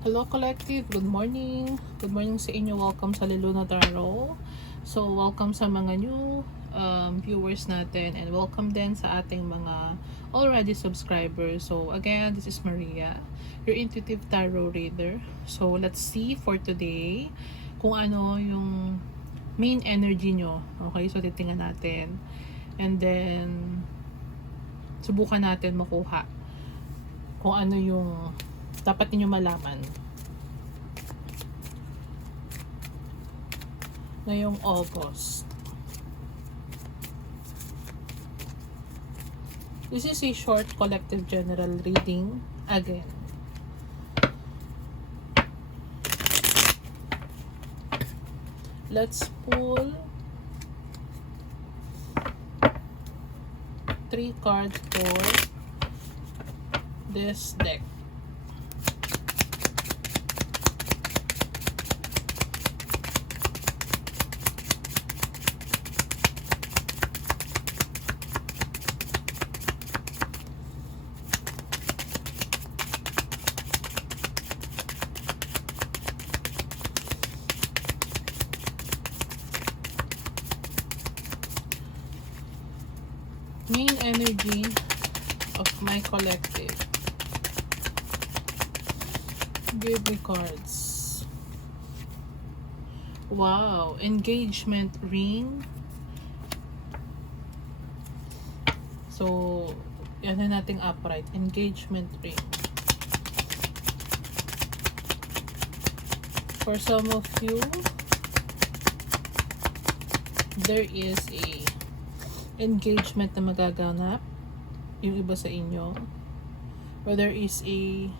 Hello Collective, good morning. Good morning sa inyo. Welcome sa Liluna Tarot. So, welcome sa mga new viewers natin and welcome din sa ating mga already subscribers. So, again, this is Maria, your intuitive tarot reader. So, let's see for today kung ano yung main energy nyo. Okay, so titingnan natin. And then, subukan natin makuha kung ano yung dapat niyo malaman ngayong August. This is a short collective general reading again. Let's pull 3 cards for this deck. Main energy of my collective. Give me cards. Wow, engagement ring. So, yan na nating upright. Engagement ring. For some of you, there is a engagement na magaganap. Yung iba sa inyo. Or there is a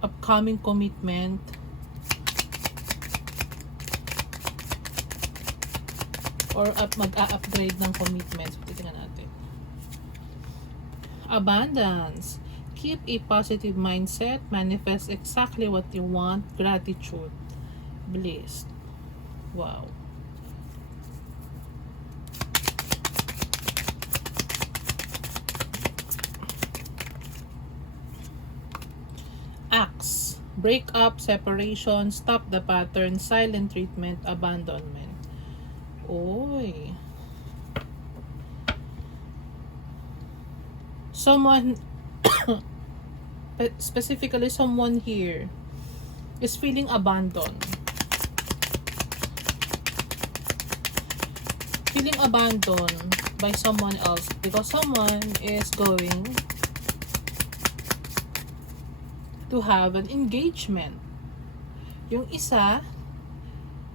upcoming commitment. Or mag-a-upgrade ng commitments. Tingnan natin. Abundance. Keep a positive mindset. Manifest exactly what you want. Gratitude. Bliss. Wow. Acts. Break up, separation, stop the pattern, silent treatment, abandonment. Oy. Someone, specifically someone here, is feeling abandoned. Feeling abandoned by someone else because someone is going to have an engagement. Yung isa,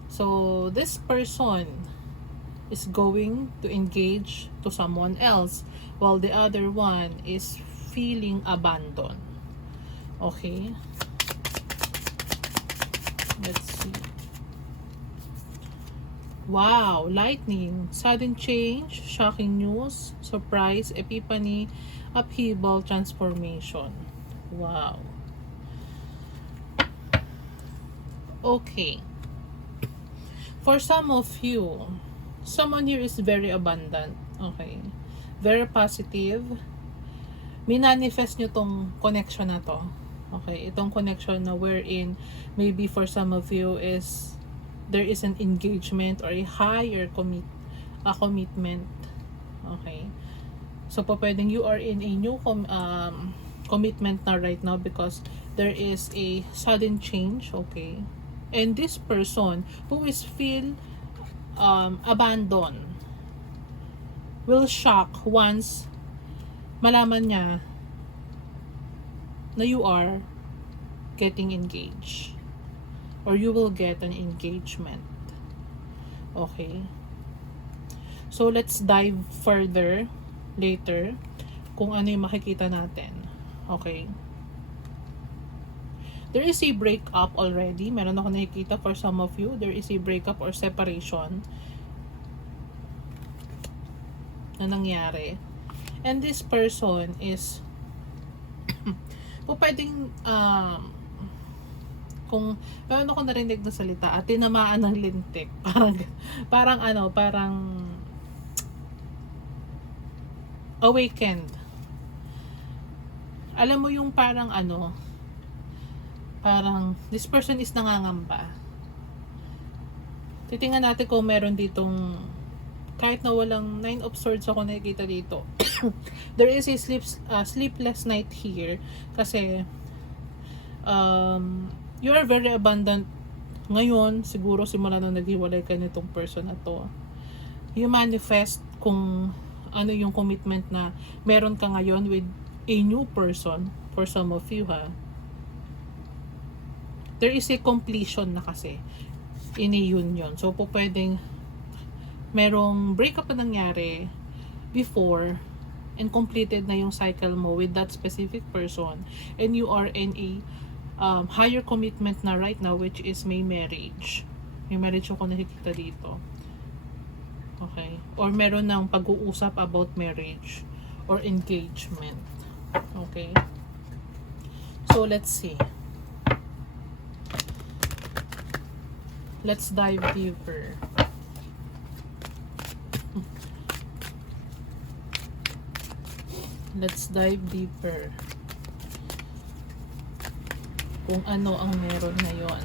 so this person is going to engage to someone else while the other one is feeling abandoned. Okay? Let's see. Wow, lightning, sudden change, shocking news, surprise, epiphany, upheaval, transformation. Wow. Okay. For some of you, someone here is very abundant. Okay. Very positive. Minanifest nyo tong connection na to. Okay. Itong connection na wherein maybe for some of you is there is an engagement or a higher commitment. Okay. So, pwedeng you are in a new commitment na right now because there is a sudden change. Okay. And this person who is feel abandoned will shock once malaman niya na you are getting engaged or you will get an engagement. Okay, so let's dive further later kung ano yung makikita natin. Okay, there is a breakup already. Meron ako nakikita for some of you. There is a breakup or separation na nangyari. And this person is pwedeng kung meron ako narinig na salita at tinamaan ng lintik. Parang awakened. Alam mo yung parang ano, parang this person is nangangamba. Titingnan natin kung meron ditong, kahit na walang 9 of swords ako nakikita dito. There is a sleepless night here kasi you are very abundant ngayon. Siguro simula nung naghiwalay ka nitong person na to, you manifest kung ano yung commitment na meron ka ngayon with a new person. For some of you, ha, there is a completion na kasi in a union. So po pwedeng merong breakup na nangyari before and completed na yung cycle mo with that specific person, and you are in a higher commitment na right now, which is may marriage. May marriage ako nakikita dito. Okay? Or meron ng pag-uusap about marriage or engagement. Okay? So let's see. Let's dive deeper. Let's dive deeper. Kung ano ang meron ngayon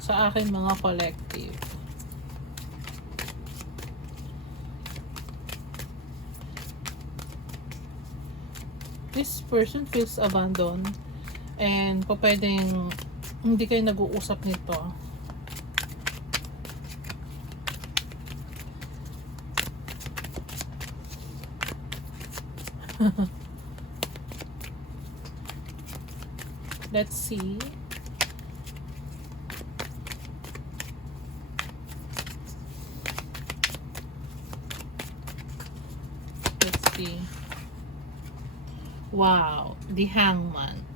sa akin mga collective. This person feels abandoned and pwedeng hindi kayo nag-uusap nito. Let's see. Let's see. Wow, the Hangman.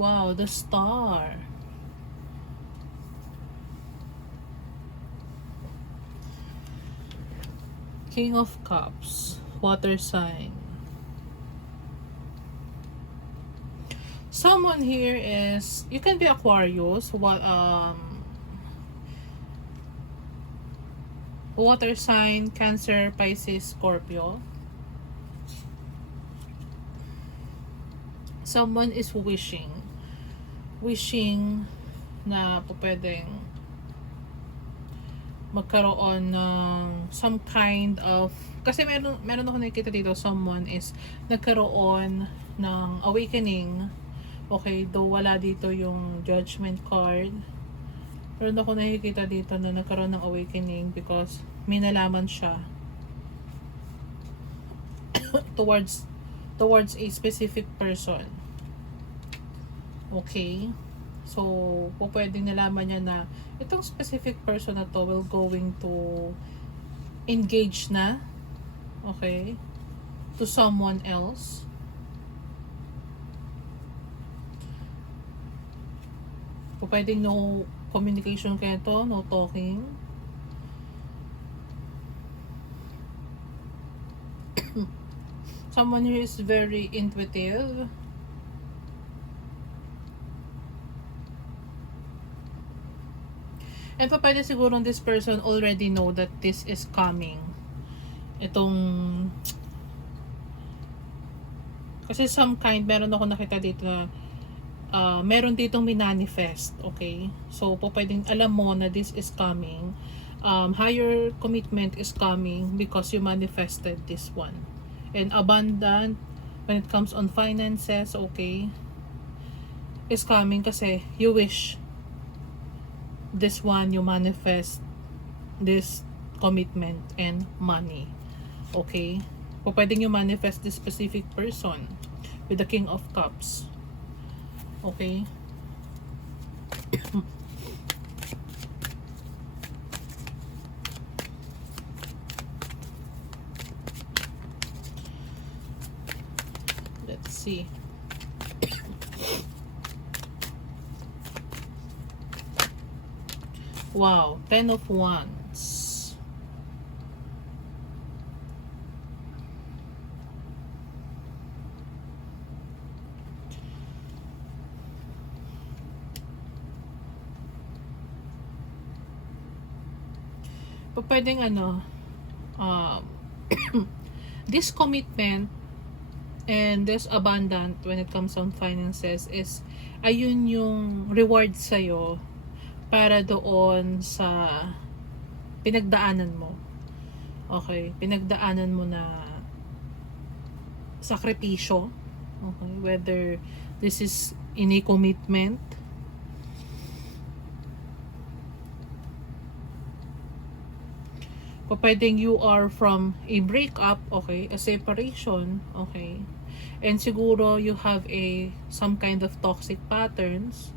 Wow, the Star. King of Cups, water sign. Someone here is, you can be Aquarius, water sign, Cancer, Pisces, Scorpio. Someone is wishing na pwedeng magkaroon ng some kind of, kasi meron ako nakikita dito, someone is nagkaroon ng awakening. Okay, though wala dito yung Judgment card, meron ako nakikita dito na nagkaroon ng awakening because may nalaman siya towards a specific person. Okay? So, pwedeng nalaman niya na itong specific person na to will going to engage na, okay, to someone else. Pwedeng no communication kayo to, no talking. Someone who is very intuitive. And pwede siguro this person already know that this is coming. Itong, kasi some kind, meron ako nakita dito na meron ditong minanifest. Okay? So, pwedeng alam mo na this is coming. Higher commitment is coming because you manifested this one. And abundant when it comes on finances, okay, is coming kasi you wish this one, you manifest this commitment and money. Okay? Pwedeng you manifest this specific person with the King of Cups. Okay? Let's see. Wow, 10 of Wands. Pwedeng ano, this commitment and this abundant when it comes on finances is ayun yung reward sa'yo para doon sa pinagdaanan mo. Okay, pinagdaanan mo na sakripisyo. Okay, whether this is in a commitment, pwedeng you are from a breakup, okay, a separation, okay, and siguro you have some kind of toxic patterns,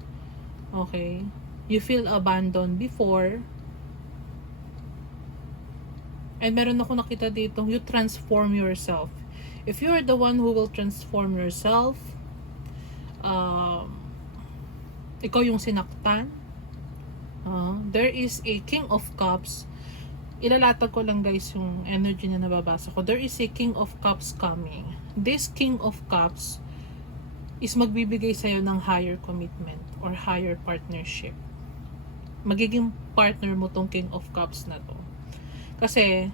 okay, you feel abandoned before, and meron ako nakita dito, you transform yourself. If you are the one who will transform yourself, ikaw yung sinaktan, there is a King of Cups. Ilalatag ko lang guys yung energy na nababasa ko. There is a King of Cups coming. This King of Cups is magbibigay sa'yo ng higher commitment or higher partnership. Magiging partner mo tong King of Cups na to. Kasi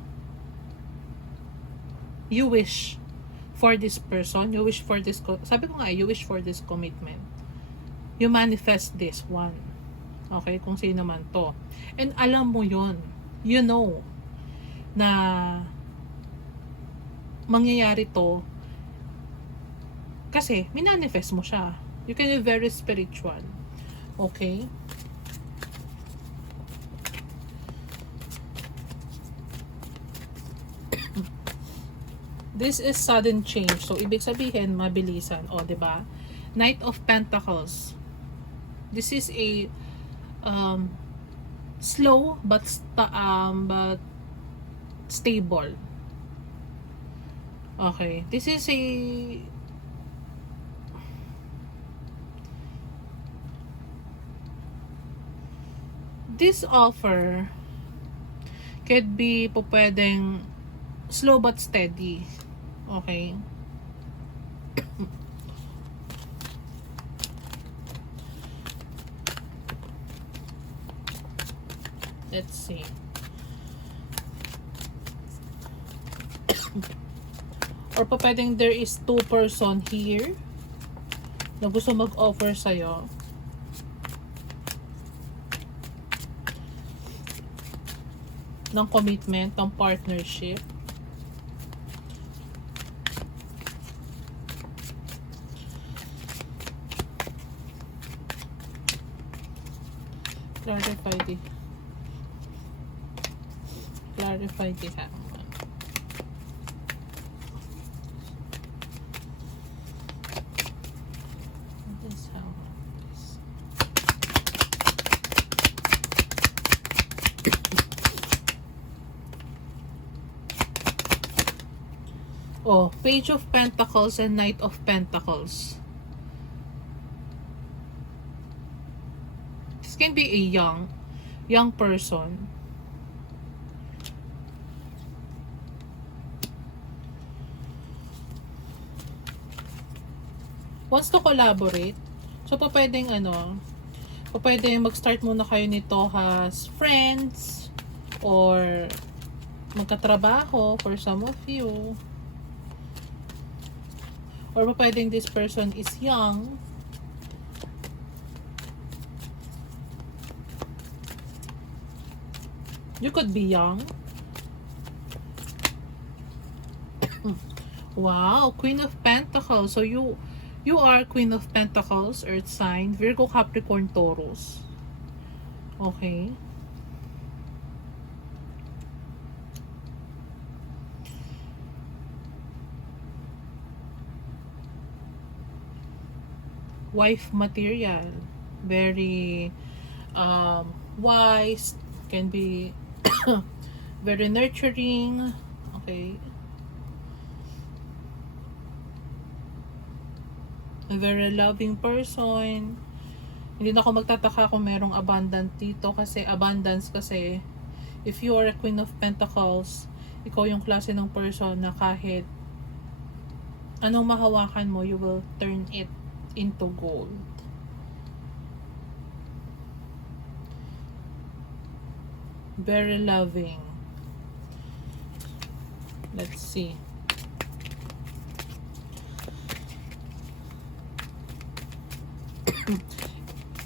you wish for this person, you wish for this, sabi ko nga, you wish for this commitment. You manifest this one. Okay, kung sino man to. And alam mo yon, you know na mangyayari to kasi minanifest mo siya. You can be very spiritual. Okay? This is sudden change. So, ibig sabihin, mabilisan. O, diba? Knight of Pentacles. This is a slow but stable. Okay. This is a this offer could be pwedeng slow but steady. Okay. Let's see. Or pwedeng there is two person here na gusto mag-offer sa'yo. Ng commitment, ng partnership. Clarify the Hangman. This Hangman, please. Oh, Page of Pentacles and Knight of Pentacles. This can be a young person. Wants to collaborate. So, pwedeng pwedeng mag-start muna kayo nito as friends or magkatrabaho for some of you. Or pwedeng this person is young. You could be young. Wow, Queen of Pentacles. So you are Queen of Pentacles, Earth sign, Virgo, Capricorn, Taurus. Okay. Wife material. Very wise. Can be very nurturing. Okay. A very loving person. Hindi na ako magtataka kung merong abundant dito kasi abundance kasi if you are a Queen of Pentacles, ikaw yung klase ng person na kahit anong mahawakan mo, you will turn it into gold. Very loving. Let's see.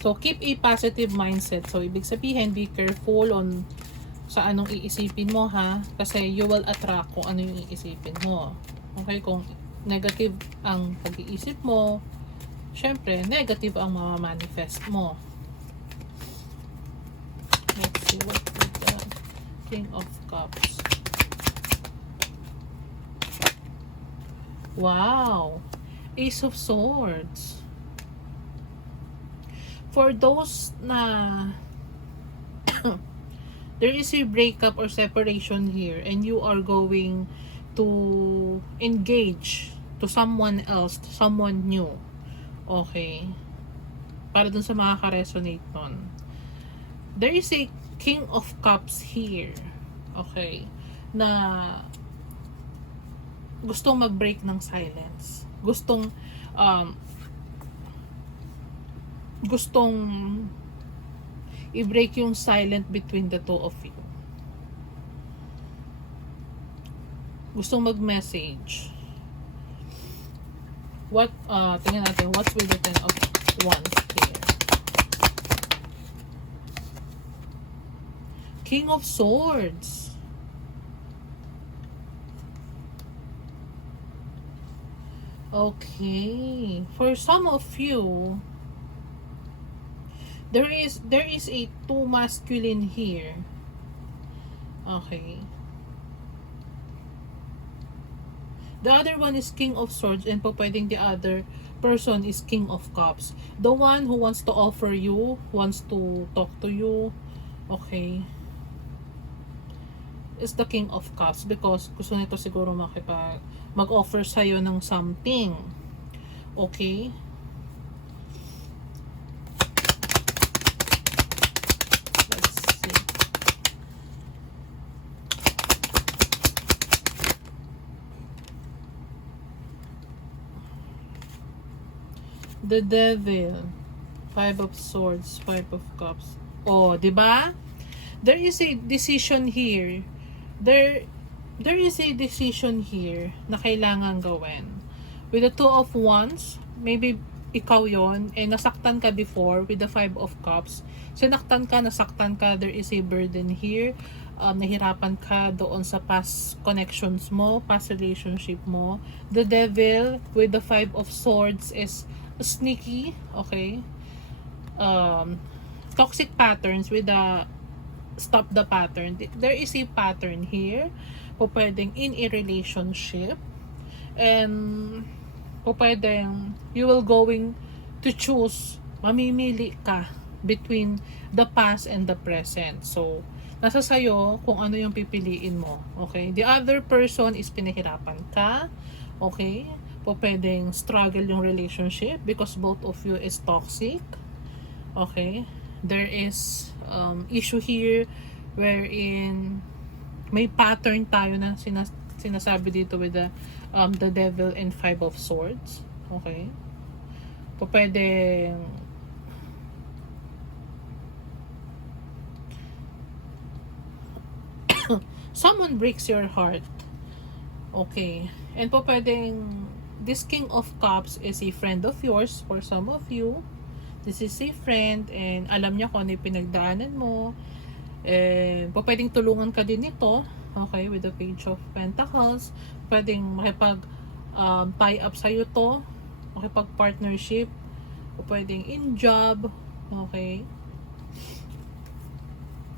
So, keep a positive mindset. So, ibig sabihin, be careful on sa anong iisipin mo, ha? Kasi you will attract kung ano yung iisipin mo. Okay? Kung negative ang pag-iisip mo, syempre, negative ang mamamanifest mo. Let's see what is the King of Cups. Wow! Ace of Swords. For those na there is a breakup or separation here and you are going to engage to someone else, to someone new. Okay? Para dun sa mga ka-resonate nun. There is a King of Cups here. Okay? Na gustong mag-break ng silence. Gustong i-break yung silent between the two of you. Gustong mag-message. Tingnan natin, what's with the Ten of Wands here? King of Swords. Okay. For some of you, there is a two masculine here. Okay. The other one is King of Swords and pwedeng the other person is King of Cups. The one who wants to offer you, wants to talk to you, okay, is the King of Cups because gusto nito siguro mag-offer sa'yo ng something. Okay? The Devil, Five of Swords, Five of Cups. Oh, di ba? There is a decision here. There is a decision here na kailangan gawin. With the Two of Wands, maybe ikaw yon and nasaktan ka before with the Five of Cups. Sinaktan ka, nasaktan ka, there is a burden here. Nahirapan ka doon sa past connections mo, past relationship mo. The Devil with the Five of Swords is sneaky, okay? Toxic patterns with the stop the pattern. There is a pattern here. Pwedeng in a relationship and pwedeng you will going to choose, mamimili ka between the past and the present. So, nasa sayo kung ano yung pipiliin mo. Okay? The other person is pinahirapan ka. Okay? Pwedeng struggle yung relationship because both of you is toxic. Okay? There is issue here wherein may pattern tayo na sinasabi dito with the Devil and Five of Swords. Okay? Pwedeng someone breaks your heart. Okay? And pwedeng this King of Cups is a friend of yours for some of you. This is a friend and alam niya kung ano yung pinagdaanan mo. And pwedeng tulungan ka din nito. Okay, with the Page of Pentacles. Pwedeng makipag tie up sa'yo to. Makipag partnership. Pwedeng in job. Okay.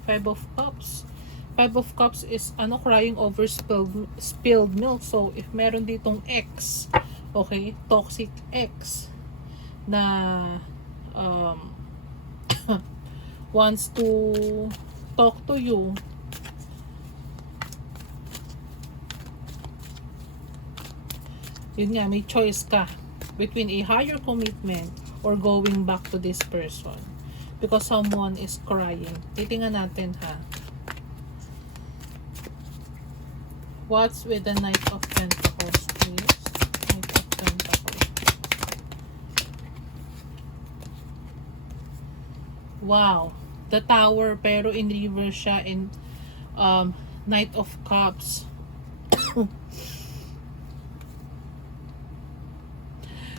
Five of Cups. Five of Cups is crying over spilled milk. So, if meron ditong ex, okay, toxic ex na wants to talk to you, yun nga, may choice ka. between a higher commitment or going back to this person. Because someone is crying. Titingnan natin ha. What's with the Knight of Pentacles, please? Knight of Pentacles. Wow. The Tower, pero in reverse siya, in Knight of Cups.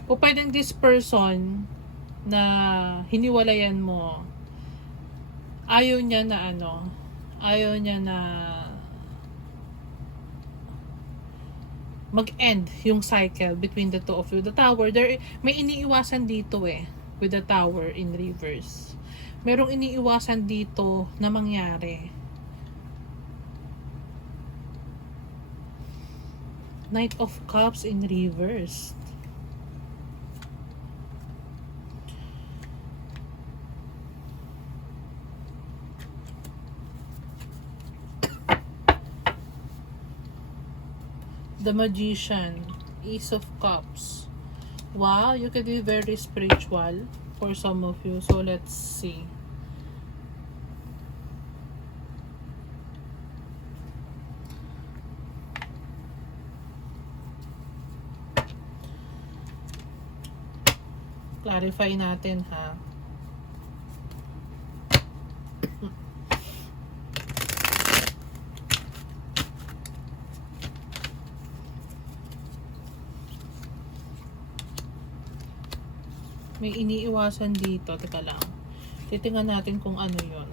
O pwedeng this person na hiniwalayan mo, ayaw niya na mag-end yung cycle between the two of you. The Tower, may iniiwasan dito with the Tower in reverse. Merong iniiwasan dito na mangyari. Knight of Cups in reverse. The Magician, Ace of Cups. Wow, you can be very spiritual for some of you. So let's see. Clarify natin ha. May iniiwasan dito. Teka lang. Titingnan natin kung ano yon.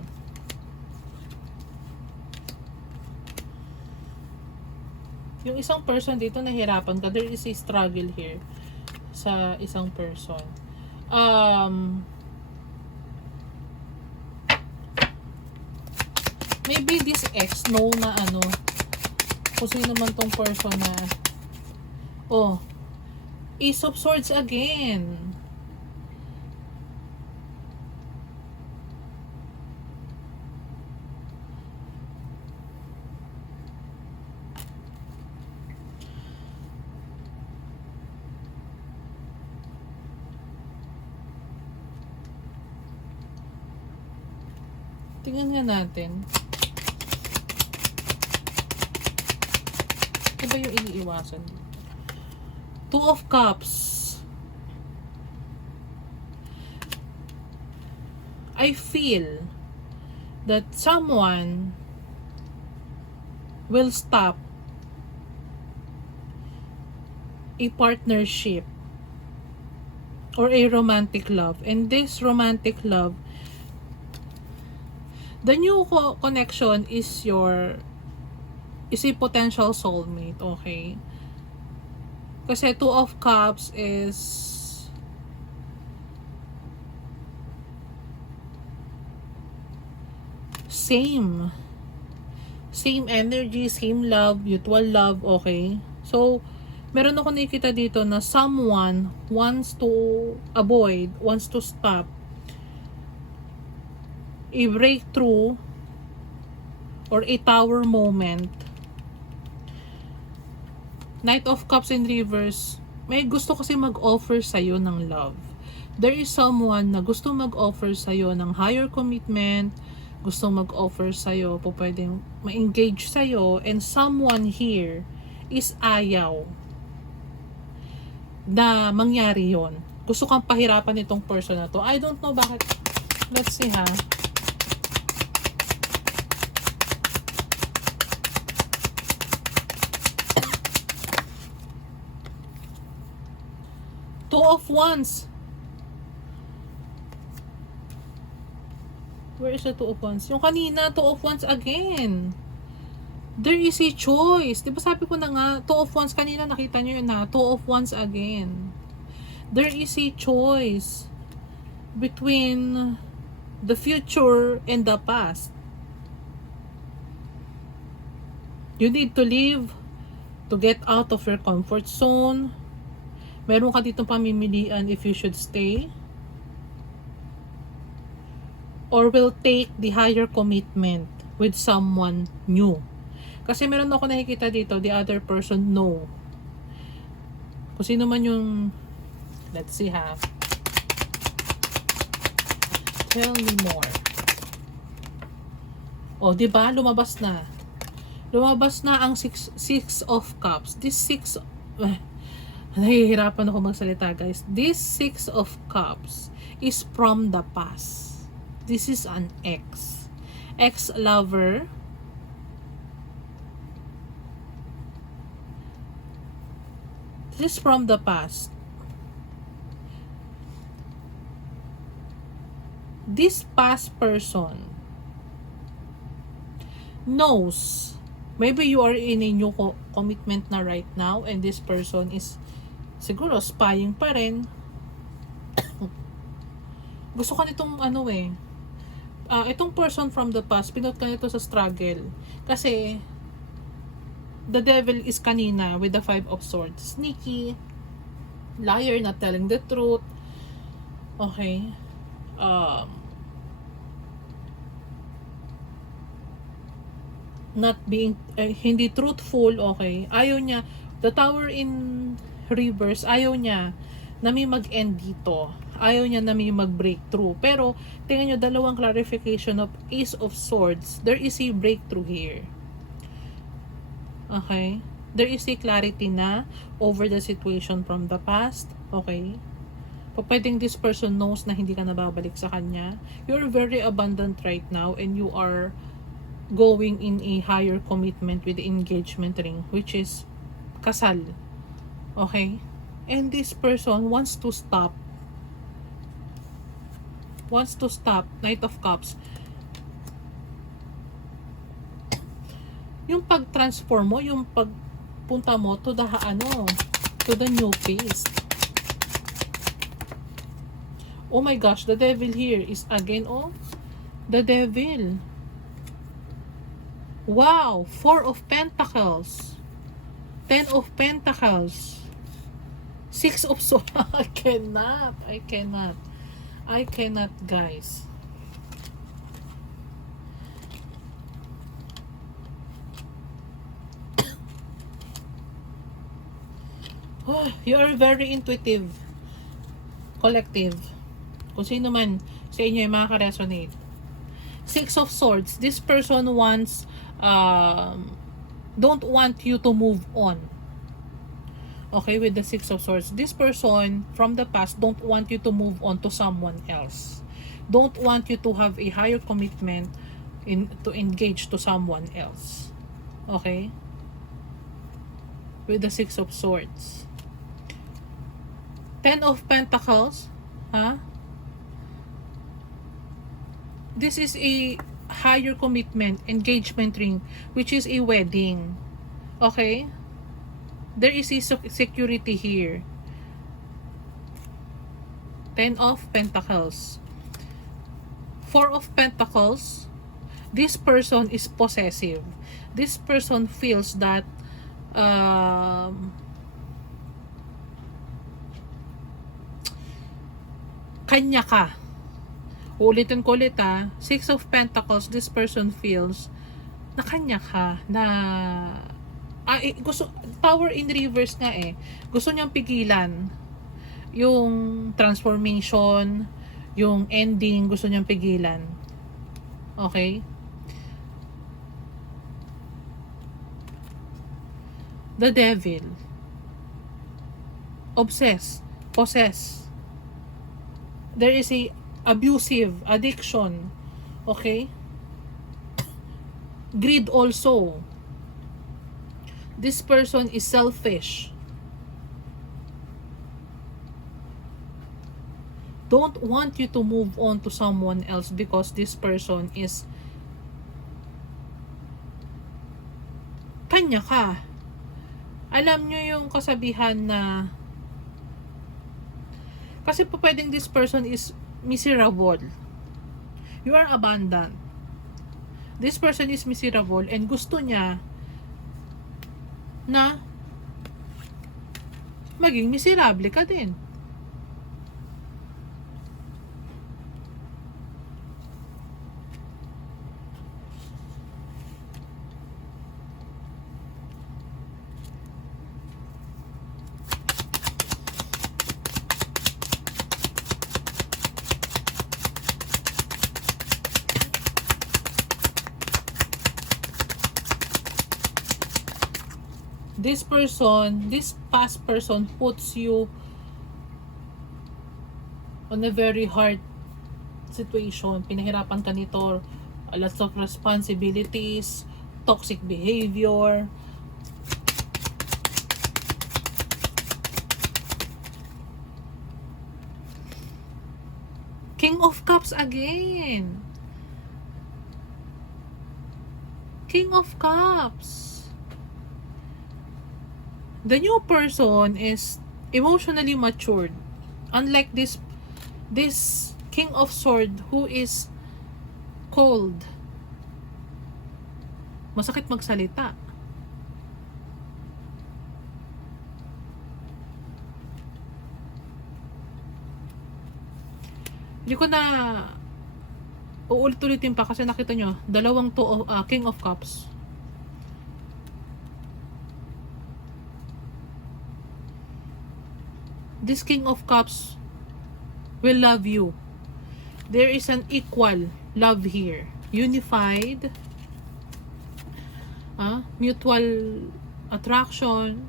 Yung isang person dito nahirapan ka. There is a struggle here sa isang person. Maybe this ex know na kung sino man tong person na Ace of Swords again. Tingnan nga natin. Ano ba yung iniiwasan? Two of Cups. I feel that someone will stop a partnership or a romantic love. And this romantic love, the new connection is a potential soulmate, okay? Kasi Two of Cups is same energy, same love, mutual love, okay? So, meron ako nakikita dito na someone wants to stop a breakthrough or a tower moment. Knight of Cups in reverse, may gusto kasi mag-offer sa'yo ng love. There is someone na gusto mag-offer sa'yo ng higher commitment, gusto mag-offer sa'yo, pwedeng ma-engage sa'yo, and someone here is ayaw na mangyari yon. Gusto kang pahirapan itong person na to. I don't know bakit. Let's see ha. Two of Wands. Where is the Two of Wands? Yung kanina, Two of Wands again. There is a choice. Diba sabi ko na nga, Two of Wands kanina, nakita nyo yun na, Two of Wands again. There is a choice between the future and the past. You need to leave to get out of your comfort zone. Meron ka ditong pamimilian if you should stay or will take the higher commitment with someone new. Kasi meron ako nakikita dito, the other person no. Kung sino man yung Let's see ha. Tell me more. O, di ba? Lumabas na. Lumabas na ang six of cups. This six... nahihirapan ako magsalita, guys. This six of cups is from the past. This is an ex. Ex-lover. This is from the past. This past person knows, maybe you are in a new commitment na right now, and this person is siguro spying pa rin. Gusto ka nitong ano eh, itong person from the past, pinot ka nito sa struggle. Kasi, the devil is kanina with the 5 of swords. Sneaky, liar, not telling the truth. Okay. Not being, hindi truthful, okay. Ayaw niya, the tower in reverse, ayaw niya na may mag-end dito. Ayaw niya na may mag-breakthrough. Pero, tingnan nyo, dalawang clarification of Ace of Swords. There is a breakthrough here. Okay? There is a clarity na over the situation from the past. Okay? Pwedeng this person knows na hindi ka nababalik sa kanya. You're very abundant right now and you are going in a higher commitment with the engagement ring, which is kasal. Okay? And this person wants to stop. Wants to stop. Knight of Cups. Yung pag-transform mo, yung pagpunta mo to the, to the new phase. Oh my gosh, the devil here is again, the devil. Wow, 4 of Pentacles. 10 of Pentacles. 6 of Swords. I cannot, guys. Oh, you are very intuitive. Collective. Kung sino man sa inyo ay makaka-resonate. 6 of Swords. This person wants, don't want you to move on. Okay, with the 6 of Swords. This person from the past don't want you to move on to someone else. Don't want you to have a higher commitment to engage to someone else. Okay? With the 6 of Swords. 10 of Pentacles. Huh? This is a higher commitment, engagement ring, which is a wedding. Okay? There is a security here. 10 of Pentacles. 4 of Pentacles. This person is possessive. This person feels that kanya ka. Ulitin ko ulit 6 of Pentacles, this person feels na kanya ka, na gusto, Tower in reverse nga gusto niyang pigilan yung transformation, yung ending, gusto niyang pigilan. Okay? The devil. Obsess. Possess. There is a abusive, addiction. Okay? Greed also. This person is selfish. Don't want you to move on to someone else because this person is kanya ka. Alam nyo yung kasabihan na kasi po pwedeng this person is miserable. You are abundant. This person is miserable and gusto niya na maging miserable ka din. This past person puts you on a very hard situation. Pinahirapan ka nito. Lots of responsibilities, toxic behavior. King of Cups again. King of Cups. The new person is emotionally matured. Unlike this King of Swords who is cold. Masakit magsalita. Hindi ko na uulit-ulitin pa kasi nakita nyo, dalawang King of Cups. This King of Cups will love you. There is an equal love here. Unified. Mutual attraction.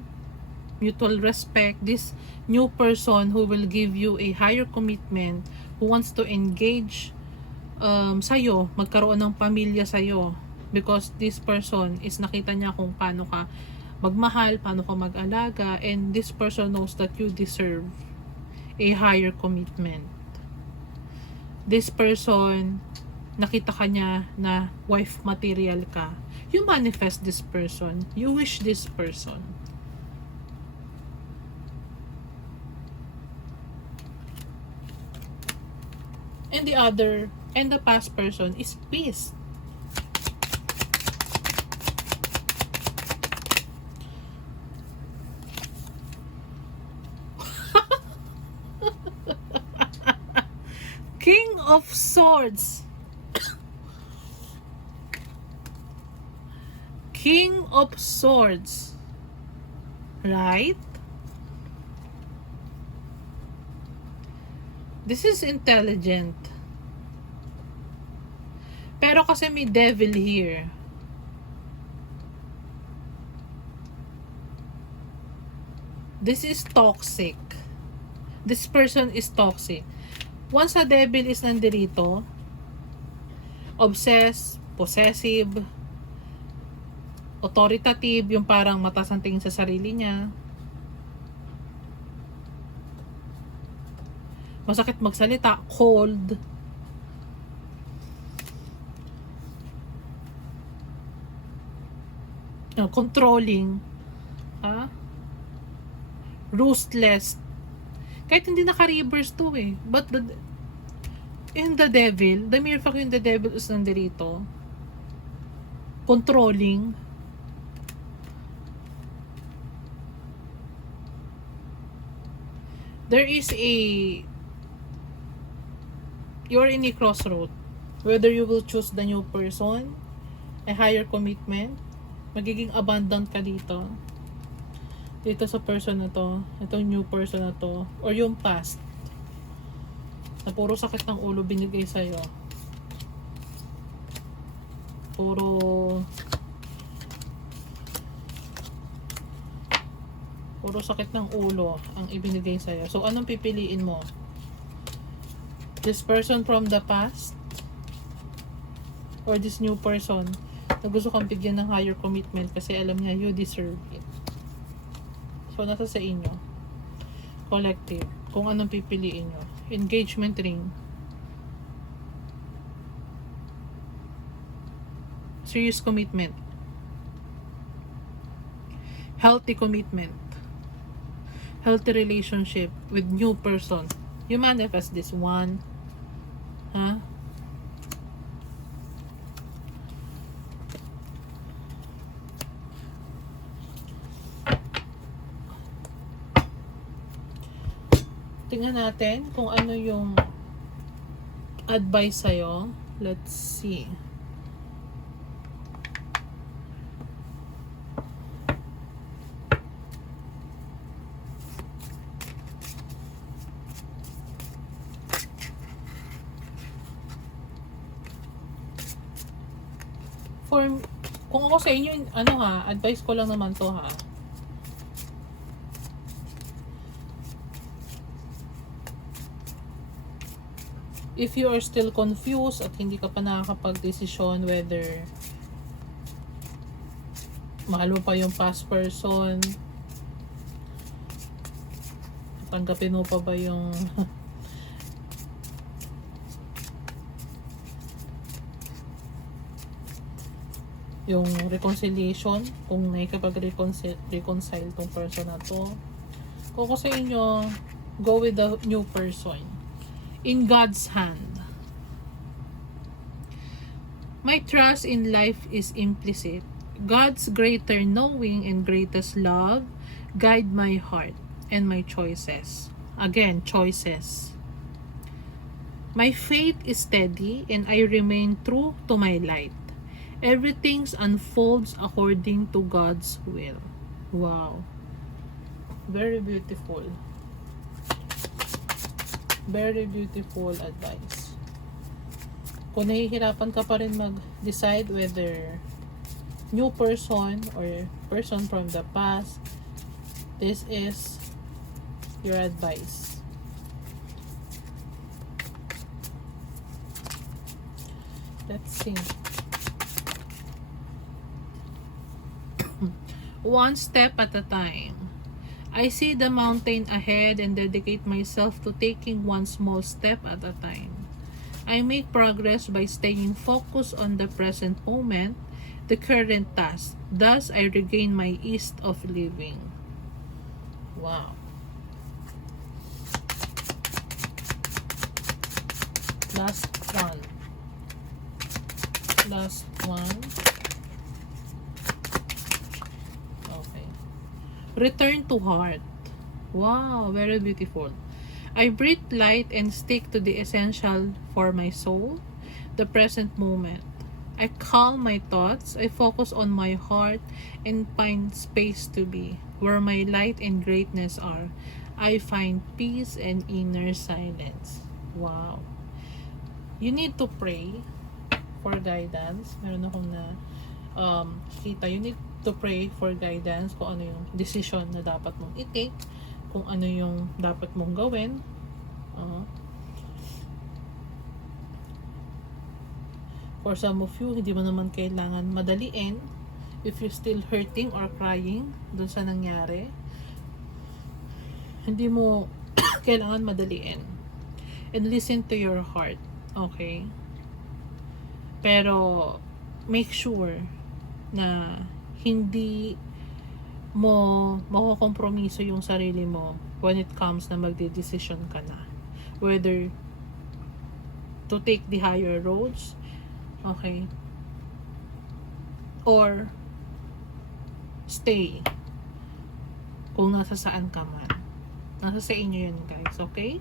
Mutual respect. This new person who will give you a higher commitment, who wants to engage sa'yo, magkaroon ng pamilya sa'yo. Because this person is nakita niya kung paano ka magmahal, paano ka mag-alaga, and this person knows that you deserve a higher commitment. This person, nakita ka niya na wife material ka. You manifest this person. You wish this person. And the past person is peace. King of Swords. King of Swords. Right? This is intelligent. Pero kasi may devil here. This is toxic. This person is toxic. Once a devil is nandirito, obsessed, possessive, authoritative, yung parang mataas ang tingin sa sarili niya, masakit magsalita, cold, controlling, ruthless. Kahit hindi naka-reverse to eh. But in the devil, the mere fact yung the devil is nandirito, controlling, there is you're in a crossroad. Whether you will choose the new person, a higher commitment, magiging abundant ka dito sa person na to, itong new person na to, or yung past na puro sakit ng ulo binigay sa'yo, puro sakit ng ulo ang ibinigay sa'yo. So anong pipiliin mo? This person from the past or this new person na gusto kang bigyan ng higher commitment kasi alam niya you deserve it. So, nasa sa inyo. Collective. Kung anong pipiliin nyo. Engagement ring. Serious commitment. Healthy commitment. Healthy relationship with new person. You manifest this one. Tingnan natin kung ano yung advice sa'yo. Let's see. Kung ako sa inyo, advice ko lang naman to If you are still confused at hindi ka pa nakakapag-desisyon whether mahal mo pa yung past person, tanggapin mo pa ba yung yung reconciliation, kung nakikipag-reconcile tong person na to. Kung ko sa inyo, go with the new person. In God's hand. My trust in life is implicit. God's greater knowing and greatest love guide my heart and my choices. Again, choices. My faith is steady and I remain true to my light. Everything unfolds according to God's will. Wow. Very beautiful. Very beautiful advice. Kung nahihirapan ka pa rin mag-decide whether new person or person from the past, this is your advice. Let's see. One step at a time. I see the mountain ahead and dedicate myself to taking one small step at a time. I make progress by staying focused on the present moment, the current task. Thus, I regain my ease of living. Wow. Last one. Last one. Okay. Return to heart. Wow, very beautiful. I breathe light and stick to the essential for my soul, the present moment. I calm my thoughts, I focus on my heart, and find space to be. Where my light and greatness are, I find peace and inner silence. Wow. You need to pray for guidance. Meron akong na kita. You need to pray for guidance kung ano yung decision na dapat mong i-take, kung ano yung dapat mong gawin. For some of you, hindi mo naman kailangan madaliin if you're still hurting or crying dun sa nangyari. Hindi mo kailangan madaliin. And listen to your heart. Okay? Pero make sure na hindi mo makukompromiso yung sarili mo when it comes na magde-decision ka na. Whether to take the higher roads, okay, or stay kung nasa saan ka man. Nasa sa inyo yun, guys. Okay?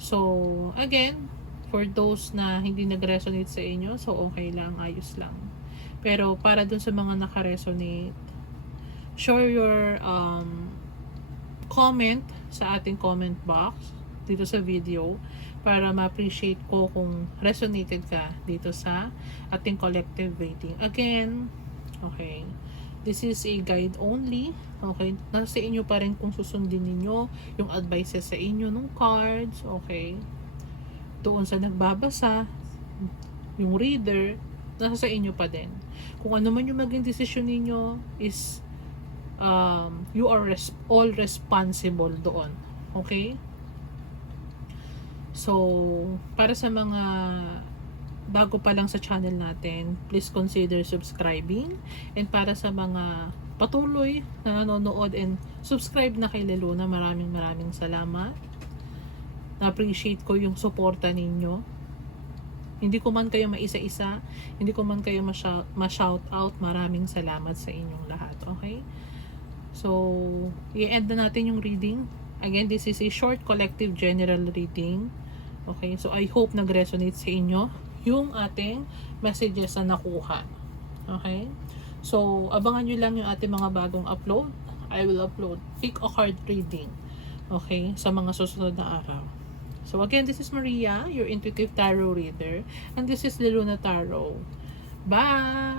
So, again, for those na hindi nag-resonate sa inyo, so okay lang, ayos lang. Pero para dun sa mga naka-resonate, share your comment sa ating comment box dito sa video para ma-appreciate ko kung resonated ka dito sa ating collective rating. Again, okay, this is a guide only. Okay, nasa inyo pa rin kung susundin ninyo yung advices sa inyo ng cards. Okay, doon sa nagbabasa, yung reader, nasa sa inyo pa din. Kung ano man yung maging desisyon ninyo is you are all responsible doon. Okay? So, para sa mga bago pa lang sa channel natin, please consider subscribing. And para sa mga patuloy na nanonood and subscribe na kay Leluna, maraming salamat. Na-appreciate ko yung suporta ninyo. Hindi ko man kayo maisa-isa, hindi ko man kayo ma-shout out, maraming salamat sa inyong lahat. Okay? So, i-end na natin yung reading. Again, this is a short collective general reading. Okay, so I hope nag-resonate sa inyo yung ating messages na nakuha. Okay? So, abangan nyo lang yung ating mga bagong upload. I will upload pick a card reading. Okay? Sa mga susunod na araw. So, again, this is Maria, your intuitive tarot reader. And this is Leluna Tarot. Bye!